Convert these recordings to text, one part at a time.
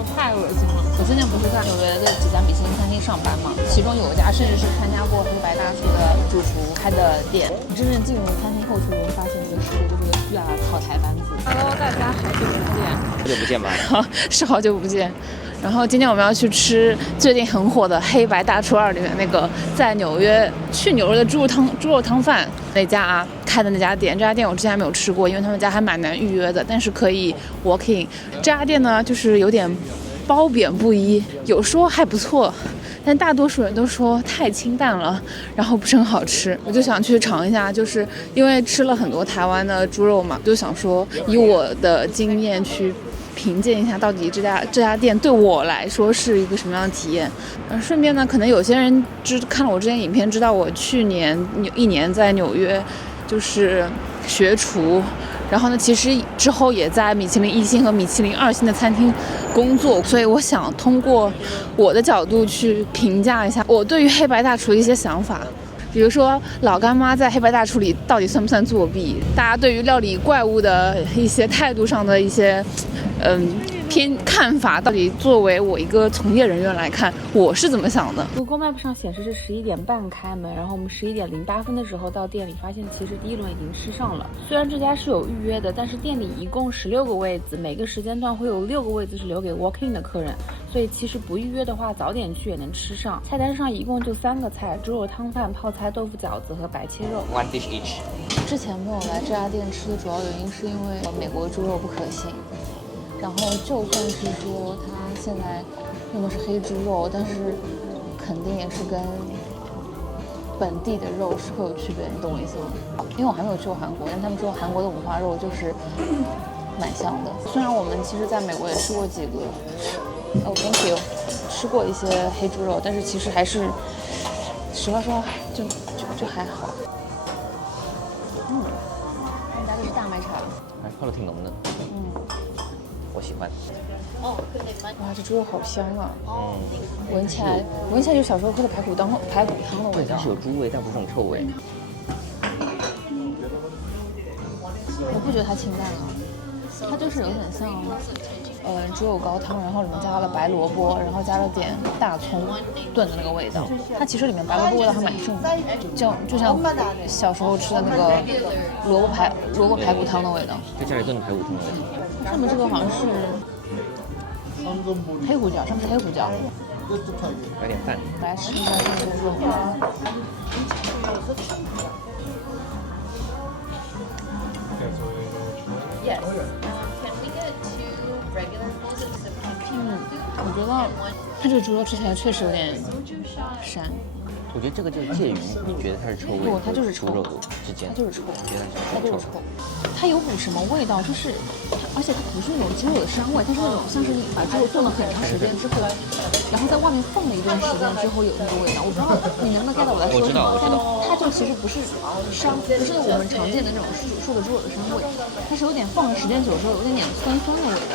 說太惡心了。我最近不是在纽约的几家米其林餐厅上班嘛，其中有一家甚至是参加过黑白大厨的主厨开的店。真正进入餐厅后厨，我发现这个世界就是个巨大的草台班子。Hello， 大家好久不见。好久不见吧？是好久不见。然后今天我们要去吃最近很火的《黑白大厨2》里面那个在纽约去牛肉的猪肉汤饭那家开的那家店。这家店我之前还没有吃过，因为他们家还蛮难预約的，但是可以 walk in。这家店呢，就是有点褒贬不一，有说還不錯，但大多數人都說太清淡了，然後不是很好吃。我就想去嘗一下，就是因為吃了很多台灣的豬肉嘛，就想說以我的經驗去評鑑一下到底這家店對我來說是一個什麼樣的體驗。順便呢，可能有些人看了我之前影片，知道我去年1年在紐約就是學廚，然後呢，其實之後也在米其林1星和米其林2星的餐廳工作，所以我想通過我的角度去評價一下我對於黑白大廚的一些想法。比如說老乾媽在黑白大廚裡到底算不算作弊？大家對於料理怪物的一些態度上的一些偏看法，到底作為我一個從業人員來看，我是怎麼想的？ Google Map 上顯示是11點半開門，然後我們11點08分的時候到店裡，發現其實第一輪已經吃上了。雖然這家是有預約的，但是店裡一共16個位子，每個時間段會有6個位子是留給 walk-in 的客人，所以其實不預約的話，早點去也能吃上。菜單上一共就3個菜：豬肉湯飯、泡菜豆腐餃子和白切肉。One dish each。之前沒有來這家店吃的主要原因是因為美國豬肉不可信。然後就算是說他現在用的是黑豬肉，但是肯定也是跟本地的肉是會有區別，你懂我意思嗎？因為我還沒有去過韓國，但他們說韓國的五花肉就是蠻香的。雖然我們其實在美國也吃過幾個，thank you， 吃過一些黑豬肉，但是其實還是實話說就還好。他們家這是大麥茶，泡得挺濃的。我喜歡。哇，這豬肉好香啊！聞起來就小時候喝的排骨湯的味道。它是有豬味，但不是這種臭味。我不覺得它清淡了，它就是有點像豬肉高湯，然後裡面加了白蘿蔔，然後加了點大蔥燉的那個味道。它其實裡面白蘿蔔味道還蠻重的，就像小時候吃的那個蘿蔔排骨湯的味道。就家裡燉的排骨湯的味道。上面這個好像是黑胡椒，上面是黑胡椒。來點飯。來試一下這個肉。我覺得它這個豬肉吃起來確實有點膻。我覺得這個就是介於你覺得它是臭味，不，它就是臭，豬肉之間，它就是臭，它就是臭。它有股什麼味道？就是而且它不是那種豬肉的膻味，它是那種像是你把豬肉燉了很長時間之後，然後在外面放了一段時間之後有那個味道。我不知道你能不能 get 到我在說什麼？但它就其實不是膻，不是我們常見的那種說的豬肉的膻味，它是有點放了時間久之後有點酸酸的味道。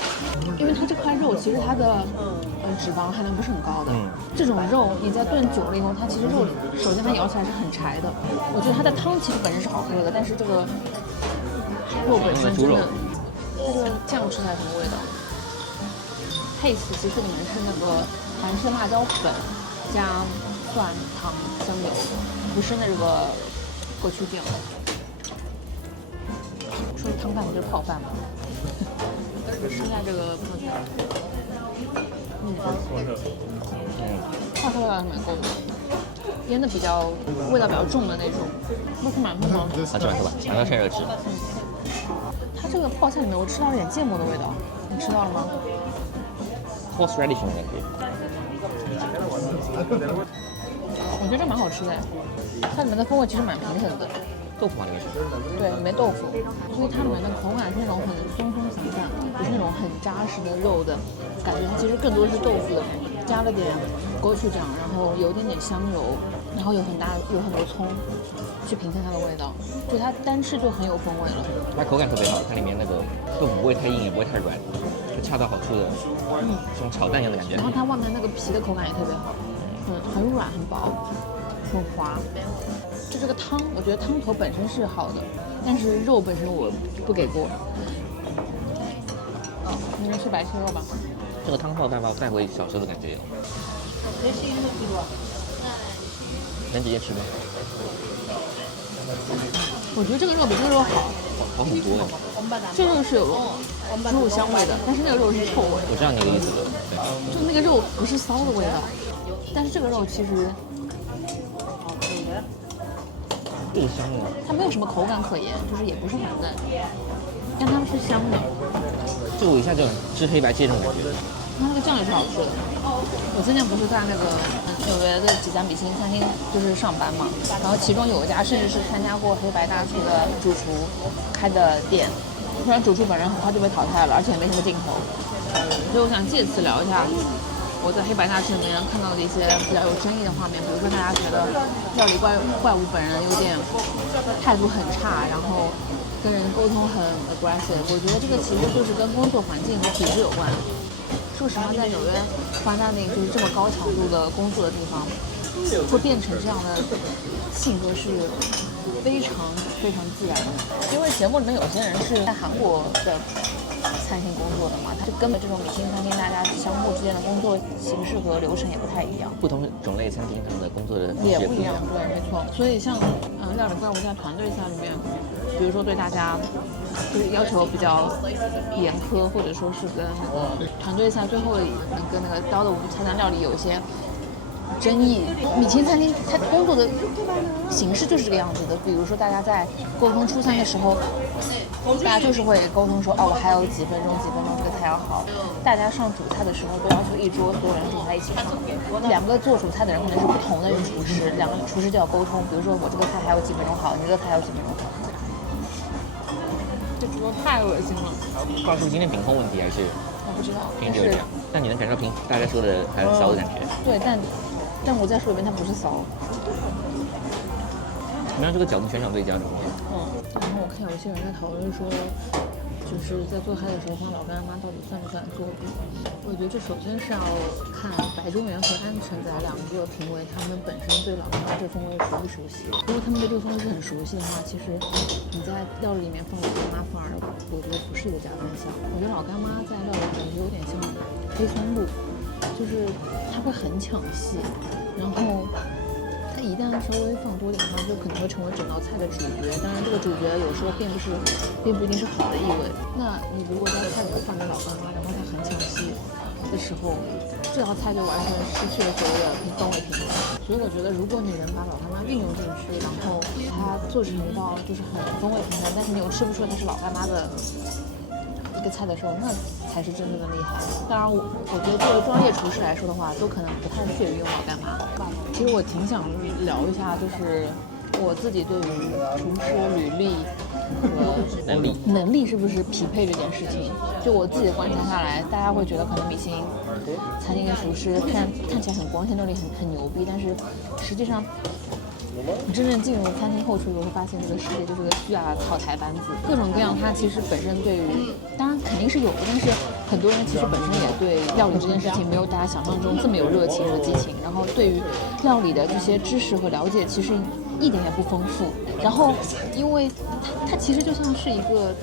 因為它這塊肉其實它的脂肪含量不是很高的，這種肉你在燉久了以後，它其實肉首先它咬起來是很柴的。我覺得它的湯其實本身是好喝的，但是這個肉本身真的，它這個醬吃起來什麼味道 ？Taste 其實裡面是那個韓式辣椒粉加蒜糖香油，不是那個過去醬。說湯飯不就是泡飯嗎？吃一下這個泡菜，泡菜味道還是蠻夠的，醃的比較味道比較重的那種。不是蠻厚嗎？啊，這碗是吧？然後趁熱吃。它這個泡菜裡面我吃到了點芥末的味道，你吃到了嗎 ？Horseradish 的感覺。我覺得這蠻好吃的，它裡面的風味其實蠻平衡的。豆腐嗎？裡面是？對，沒豆腐，所以它裡面的口感是那種很鬆鬆散散，不是那種很扎實的肉的感覺，它其實更多是豆腐的，加了點枸杞醬，然後有一點點香油，然後有很多蔥，去平衡它的味道，就它單吃就很有風味了。它口感特別好，它裡面那個豆腐不會太硬，也不會太軟，就恰到好處的，這種炒蛋一樣的感覺。然後它外面那個皮的口感也特別好，很軟很薄，很滑。就這個湯，我覺得湯頭本身是好的，但是肉本身我不給過。你們吃白切肉吧。這個湯泡飯把我帶回小時候的感覺。能直接吃吗？我觉得这个肉比这个肉好很多哎。这肉是有猪肉香味的，但是那个肉是臭味。我知道你的意思了，对。就那个肉不是骚的味道，但是这个肉其实这个香的，它没有什么口感可言，就是也不是很嫩，但它是香的。就我一下就吃黑白切这种感觉。它那个酱也是好吃的。我今天不是在那个纽约的几家米其林餐厅就是上班嘛，然后其中有一家甚至是参加过黑白大厨的主厨开的店，虽然主厨本人很快就被淘汰了，而且也没什么镜头，所以我想借此聊一下我在黑白大师里面看到的一些比较有争议的画面，比如说大家觉得料理怪物本人有点态度很差，然后跟人沟通很 aggressive， 我觉得这个其实就是跟工作环境和体制有关。说实话，在纽约发展就是这么高强度的工作的地方，会变成这样的性格是非常非常自然的。因为节目里面有些人是在韩国的餐厅工作的嘛，他就根本这种米其林餐厅大家相互之间的工作形式和流程也不太一样。不同种类餐厅他们的工作的也不一样，对，没错。所以像料理怪物在团队赛里面，比如说对大家就是要求比较严苛，或者说是跟团队赛最后跟那个刀的菜单料理有一些争议。米其林餐厅它工作的形式就是这个样子的，比如说大家在沟通出餐的时候，大家就是会沟通说我还有几分钟这个菜要好。大家上主菜的时候都要求一桌所有人主菜一起上，两个做主菜的人可能是不同的厨师，两个厨师就要沟通，比如说我这个菜还有几分钟好，你这个菜还有几分钟好。这桌太恶心了。话说今天饼控问题还是我不知道，平时有这样，但你能感受到大家说的还很骚的感觉。对，但我再说一遍，它不是骚。你让这个角度全场最佳的。然后我看有些人在讨论说，就是在做菜的时候放老干妈到底算不算作弊？我觉得这首先是要看白中原和安全仔两个评委他们本身对老干妈这风味熟不熟悉。如果他们对这个风味是很熟悉的话，其实你在料理里面放老干妈反而我觉得不是一个加分项。我觉得老干妈在料理里面有点像黑松露，就是它会很抢戏，然后它一旦稍微放多点的话，就可能会成为整道菜的主角。当然，这个主角有时候并不一定是好的意味。那你如果在菜里面放点老干妈，然后它很抢戏的时候，这道菜就完全失去了所谓的风味平衡。所以我觉得，如果你能把老干妈运用进去，然後它做成一道就是很风味平衡，但是你又吃不出它是老干媽的一个菜的时候，那才是真正的厉害。当然我觉得作为专业厨師來說的話，都可能不太屑於用老干媽。其實我挺想聊一下，就是我自己對於廚師履歷和能力是不是匹配這件事情。就我自己的觀察下來，大家會覺得可能米其林餐廳的廚師看起來很光鮮亮麗，很牛逼，但是實際上你真正進入餐廳後廚，你會發現這個世界就是個巨大的草台班子，各種各樣。它其實本身對於，當然肯定是有的，但是很多人其實本身也對料理這件事情沒有大家想象中這麼有熱情和激情，然後對於料理的這些知識和了解其實一點也不豐富。然後因為它其實就像是一個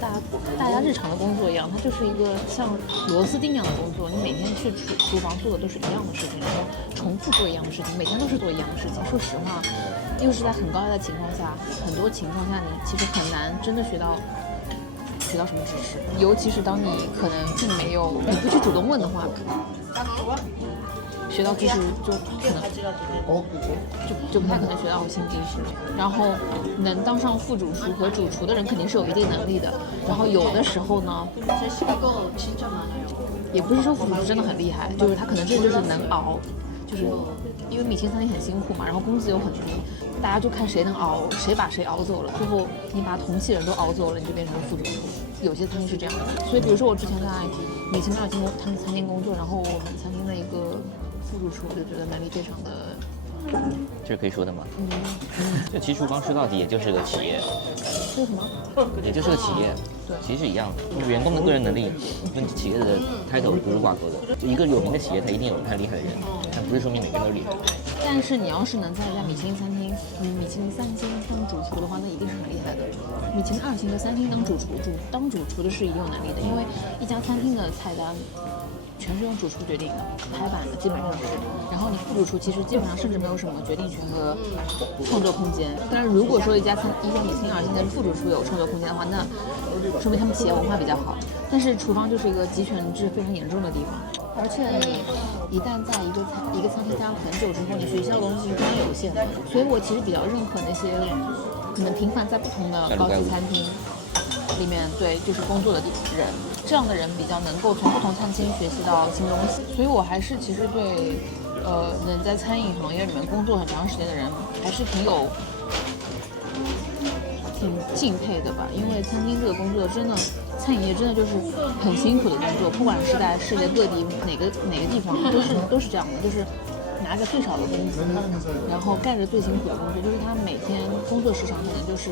大家日常的工作一樣，它就是一個像螺絲釘一樣的工作，你每天去廚房做的都是一樣的事情，然後重複做一樣的事情，每天都是做一樣的事情。說實話，又是在很高壓的情況下，很多情況下你其實很難真的學到什麼知識，尤其是當你可能並沒有，你不去主動問的話，學到知識就可能就不太可能學到新知識。然後能當上副主廚和主廚的人肯定是有一定能力的。然後有的時候呢，也不是說副主廚真的很厲害，就是他可能真的就是能熬，就是因為米其林餐廳很辛苦嘛，然後工資又很低，大家就看誰能熬，誰把誰熬走了，最後你把同期人都熬走了，你就變成了副主廚。有些餐廳是這樣的。所以比如說我之前在米其林餐廳工作，然後我們餐廳的一個副主廚，我就覺得能力非常的。這是可以說的嗎？就其實廚房說到底也就是個企業。是什麼？也就是個企業。對，其實是一樣的。員工的個人能力跟企業的 title 不是掛鈎的。就一個有名的企業，它一定有很厲害的人，但不是說明每個人都厲害。但是你要是能在一家米其林餐廳、米其林3星當主廚的話，那一定是很厲害的。米其林2星和3星當主廚的是一定有能力的，因為一家餐廳的菜單全是用主廚決定的，拍板的基本上是。然後你副主厨其實基本上甚至没有什么決定權和創作空間。但是如果說一家米其林2星的副主廚有創作空间的话，那說明他们企业文化比较好。但是厨房就是一个集权制非常严重的地方，而且你一旦在一个餐厅待了很久之后，你学习到的東西是非常有限的。所以我其實比較認可那些可能頻繁在不同的高級餐廳裡面，對，就是工作的人，這樣的人比較能夠從不同餐廳學習到新東西。所以我還是其實對能在餐飲行業裡面工作很長時間的人，還是挺敬佩的吧。因為餐廳這個工作真的，餐飲業真的就是很辛苦的工作，不管是在世界各地哪個地方都是這樣的，就是拿着最少的工資，然後幹着最辛苦的工作，就是他每天工作時長可能就是。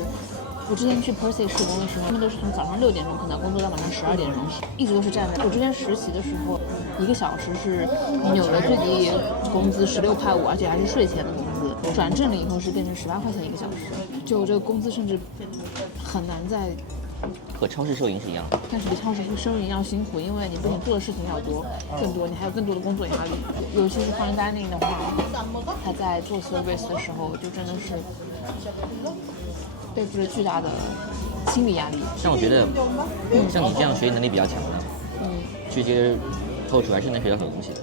我之前去 Percy 試工的時候，他們都是從早上6點鐘可能工作到晚上12點鐘，一直都是站着。我之前實習的時候，1個小時是紐約最低工資16.5塊，而且還是稅前的工資。轉正了以後是變成18塊錢1個小時，就這個工資甚至很難在。和超市收銀是一樣的，但是比超市收銀要辛苦，因為你不僅做的事情要更多，你還有更多的工作壓力。尤其是 fine dining 的話，他在做 service 的時候，就真的是背負着巨大的心理壓力。但我覺得，像你這樣學習能力比較強的，去接後廚還是能學到很多東西的。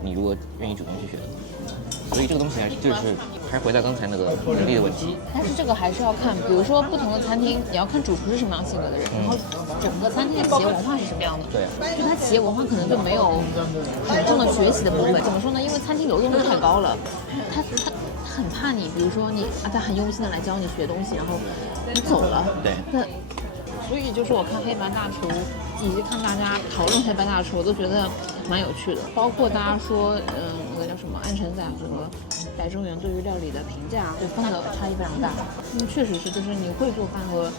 你如果願意主動去學的。所以這個東西還是回到剛才那個能力的問題。但是這個還是要看，比如說不同的餐廳，你要看主廚是什麼樣性格的人，然後整個餐廳的企業文化是什麼樣的。對，就他企業文化可能就沒有很重的學習的部分。怎麼說呢？因為餐廳流動率太高了，他很怕你，比如說他很用心的來教你學東西，然後你走了。對。那所以就是我看黑白大廚，以及看大家討論黑白大廚，我都覺得蠻有趣的。包括大家說，那個叫什麼安城仔和白中原對於料理的評價，就分的差異非常大。確實是，就是你會做飯和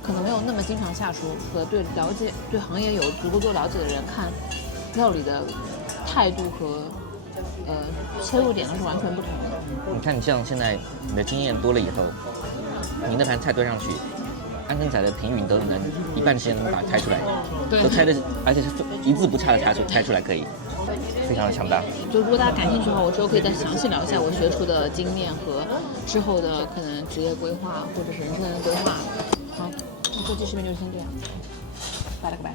可能沒有那麼經常下廚和對行業有足夠多了解的人看料理的態度和切入點都是完全不同的。你看，你像現在你的經驗多了以後，你那盤菜端上去。安城仔的評語你都能一半時間能把它猜出來，都猜的，而且是一字不差的猜出來，可以，非常的強大。就如果大家感興趣的話，我之後可以再詳細聊一下我學廚的經驗和之後的可能職業規劃或者是人生的規劃。好，那這期視頻就先這樣，拜了個拜。